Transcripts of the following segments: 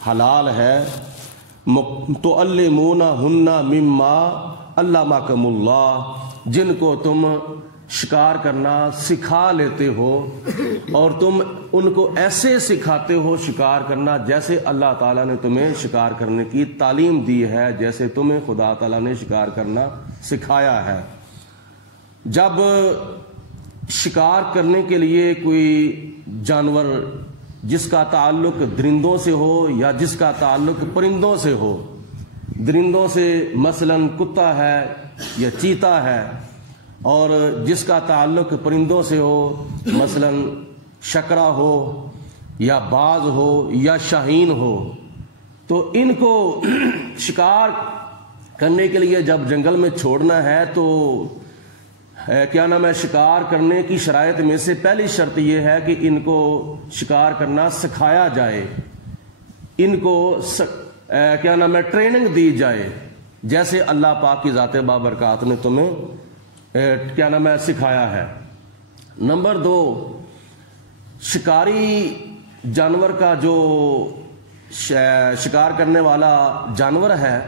حلال ہے، تُعَلِّمُونَهُنَّ مِمَّا عَلَّمَكُمُ اللَّهُ، جن کو تم شکار کرنا سکھا لیتے ہو، اور تم ان کو ایسے سکھاتے ہو شکار کرنا جیسے اللہ تعالیٰ نے تمہیں شکار کرنے کی تعلیم دی ہے، جیسے تمہیں خدا تعالیٰ نے شکار کرنا سکھایا ہے۔ جب شکار کرنے کے لیے کوئی جانور جس کا تعلق درندوں سے ہو یا جس کا تعلق پرندوں سے ہو، درندوں سے مثلاً کتا ہے یا چیتا ہے، اور جس کا تعلق پرندوں سے ہو مثلاً شکرا ہو یا باز ہو یا شاہین ہو، تو ان کو شکار کرنے کے لیے جب جنگل میں چھوڑنا ہے تو کیا نام ہے، شکار کرنے کی شرائط میں سے پہلی شرط یہ ہے کہ ان کو شکار کرنا سکھایا جائے، ان کو کیا نام ہے ٹریننگ دی جائے، جیسے اللہ پاک کی ذات بابرکات نے تمہیں کیا نام ہے سکھایا ہے۔ نمبر 2، شکاری جانور کا جو شکار کرنے والا جانور ہے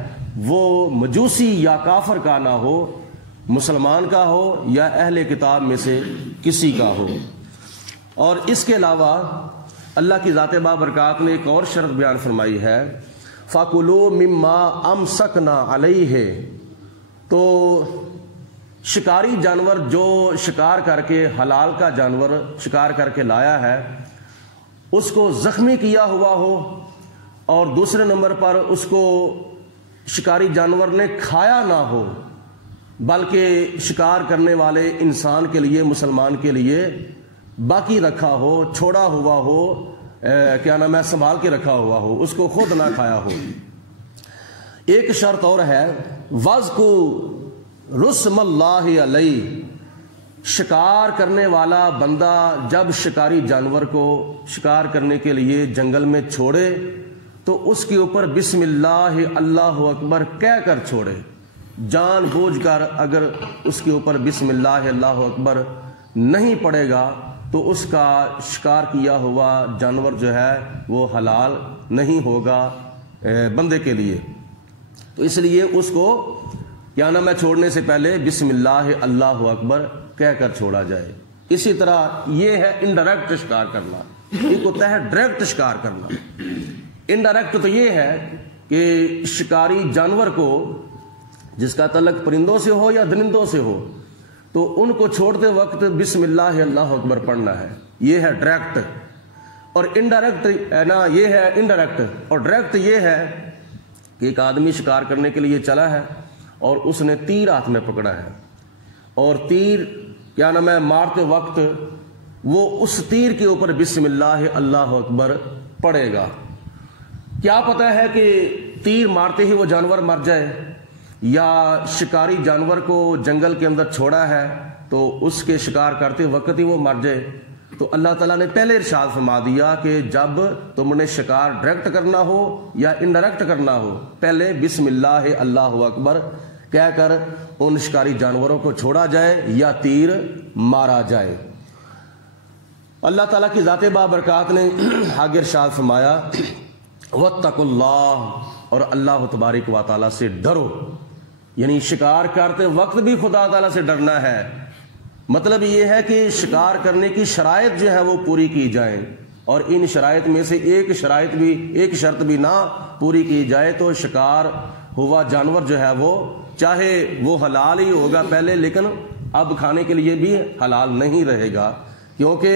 وہ مجوسی یا کافر کا نہ ہو، مسلمان کا ہو یا اہل کتاب میں سے کسی کا ہو۔ اور اس کے علاوہ اللہ کی ذات بابرکات نے ایک اور شرط بیان فرمائی ہے، فَكُلُوا مِمَّا أَمْسَكْنَا عَلَيْهِ، تو شکاری جانور جو شکار کر کے حلال کا جانور شکار کر کے لایا ہے اس کو زخمی کیا ہوا ہو، اور دوسرے نمبر پر اس کو شکاری جانور نے کھایا نہ ہو، بلکہ شکار کرنے والے انسان کے لیے، مسلمان کے لیے باقی رکھا ہو، چھوڑا ہوا ہو، کیا نام ہے سنبھال کے رکھا ہوا ہو، اس کو خود نہ کھایا ہو۔ ایک شرط اور ہے، وَاذْكُرُوا رُسْمَ اللَّهِ عَلَيْهِ، شکار کرنے والا بندہ جب شکاری جانور کو شکار کرنے کے لیے جنگل میں چھوڑے تو اس کے اوپر بسم اللہ اللہ اکبر کہہ کر چھوڑے۔ جان بوجھ کر اگر اس کے اوپر بسم اللہ اللہ اکبر نہیں پڑے گا تو اس کا شکار کیا ہوا جانور جو ہے وہ حلال نہیں ہوگا بندے کے لیے، تو اس لیے اس کو کیا نام ہے چھوڑنے سے پہلے بسم اللہ اللہ اکبر کہہ کر چھوڑا جائے۔ اسی طرح یہ ہے انڈائریکٹ شکار کرنا، ایک ہوتا ہے ڈائریکٹ شکار کرنا۔ انڈائریکٹ تو یہ ہے کہ شکاری جانور کو جس کا تعلق پرندوں سے ہو یا درندوں سے ہو تو ان کو چھوڑتے وقت بسم اللہ اللہ اکبر پڑھنا ہے، یہ ہے ڈائریکٹ۔ اور انڈائریکٹ نا یہ ہے انڈائریکٹ، اور ڈائریکٹ یہ ہے کہ ایک آدمی شکار کرنے کے لیے چلا ہے اور اس نے تیر ہاتھ میں پکڑا ہے، اور تیر کیا نام ہے مارتے وقت وہ اس تیر کے اوپر بسم اللہ اللہ اکبر پڑے گا۔ کیا پتہ ہے کہ تیر مارتے ہی وہ جانور مر جائے، یا شکاری جانور کو جنگل کے اندر چھوڑا ہے تو اس کے شکار کرتے وقت ہی وہ مر جائے؟ تو اللہ تعالیٰ نے پہلے ارشاد فرما دیا کہ جب تم نے شکار ڈائریکٹ کرنا ہو یا انڈائریکٹ کرنا ہو، پہلے بسم اللہ اللہ اکبر کہہ کر ان شکاری جانوروں کو چھوڑا جائے یا تیر مارا جائے۔ اللہ تعالیٰ کی ذات بابرکات نے آگے ارشاد فرمایا، وَاتَّقُوا اللَّهَ، اور اللہ تبارک و تعالیٰ سے ڈرو، یعنی شکار کرتے وقت بھی خدا تعالیٰ سے ڈرنا ہے۔ مطلب یہ ہے کہ شکار کرنے کی شرائط جو ہے وہ پوری کی جائیں، اور ان شرائط میں سے ایک شرط بھی نہ پوری کی جائے تو شکار ہوا جانور جو ہے وہ چاہے وہ حلال ہی ہوگا پہلے، لیکن اب کھانے کے لیے بھی حلال نہیں رہے گا، کیونکہ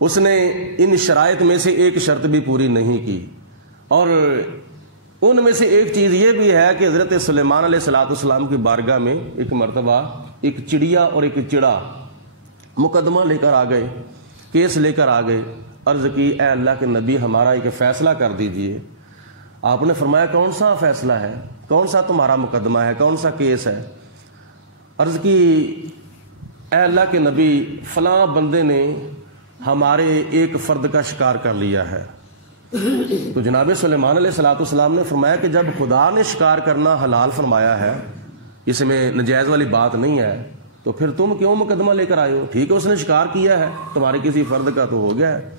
اس نے ان شرائط میں سے ایک شرط بھی پوری نہیں کی۔ اور ان میں سے ایک چیز یہ بھی ہے کہ حضرت سلیمان علیہ السلام کی بارگاہ میں ایک مرتبہ ایک چڑیا اور ایک چڑا مقدمہ لے کر آ گئے، کیس لے کر آ گئے، عرض کی اے اللہ کے نبی ہمارا ایک فیصلہ کر دیجئے۔ آپ نے فرمایا کون سا فیصلہ ہے، کون سا تمہارا مقدمہ ہے، کون سا کیس ہے؟ عرض کی اے اللہ کے نبی فلاں بندے نے ہمارے ایک فرد کا شکار کر لیا ہے۔ تو جناب سلیمان علیہ السلام نے فرمایا کہ جب خدا نے شکار کرنا حلال فرمایا ہے، اس میں نجائز والی بات نہیں ہے، تو پھر تم کیوں مقدمہ لے کر آئے ہو؟ ٹھیک ہے اس نے شکار کیا ہے، تمہارے کسی فرد کا تو ہو گیا ہے۔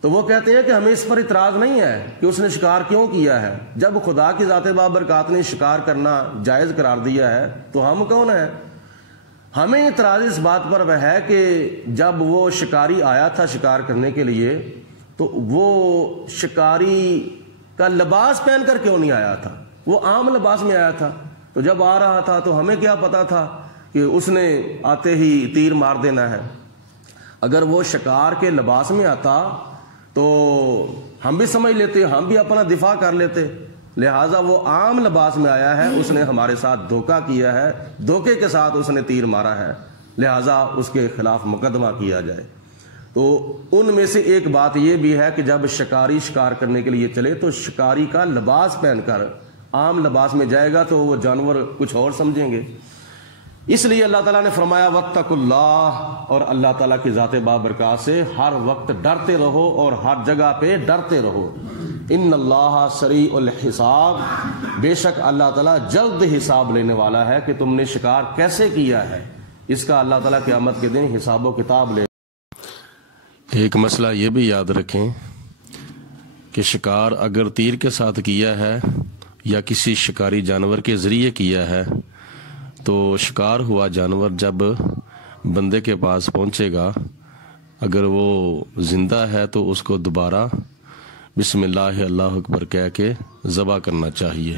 تو تو وہ کہتے ہیں کہ ہمیں اس پر اعتراض نہیں ہے کہ اس نے شکار کیوں کیا ہے. جب خدا کی ذات بابرکات نے شکار کرنا جائز قرار دیا ہے تو ہم کون ہیں؟ ہمیں اعتراض اس بات پر وہ ہے کہ جب وہ شکاری آیا تھا شکار کرنے کے لیے تو وہ شکاری کا لباس پہن کر کیوں نہیں آیا تھا؟ وہ عام لباس میں آیا تھا. تو جب آ رہا تھا تو ہمیں کیا پتا تھا کہ اس نے آتے ہی تیر مار دینا ہے؟ اگر وہ شکار کے لباس میں آتا تو ہم بھی سمجھ لیتے، ہم بھی اپنا دفاع کر لیتے. لہٰذا وہ عام لباس میں آیا ہے، اس نے ہمارے ساتھ دھوکہ کیا ہے، دھوکے کے ساتھ اس نے تیر مارا ہے، لہٰذا اس کے خلاف مقدمہ کیا جائے. تو ان میں سے ایک بات یہ بھی ہے کہ جب شکاری شکار کرنے کے لیے چلے تو شکاری کا لباس پہن کر عام لباس میں جائے گا تو وہ جانور کچھ اور سمجھیں گے. اس لیے اللہ تعالیٰ نے فرمایا واتقوا اللہ، اور اللہ تعالیٰ کی ذات بابرکات سے ہر وقت ڈرتے رہو اور ہر جگہ پہ ڈرتے رہو. ان اللہ سریع الحساب، بے شک اللہ تعالیٰ جلد حساب لینے والا ہے کہ تم نے شکار کیسے کیا ہے. اس کا اللہ تعالیٰ قیامت کے دن حساب و کتاب لے. ایک مسئلہ یہ بھی یاد رکھیں کہ شکار اگر تیر کے ساتھ کیا ہے یا کسی شکاری جانور کے ذریعے کیا ہے تو شکار ہوا جانور جب بندے کے پاس پہنچے گا، اگر وہ زندہ ہے تو اس کو دوبارہ بسم اللہ اللہ اکبر کہہ کے ذبح کرنا چاہیے.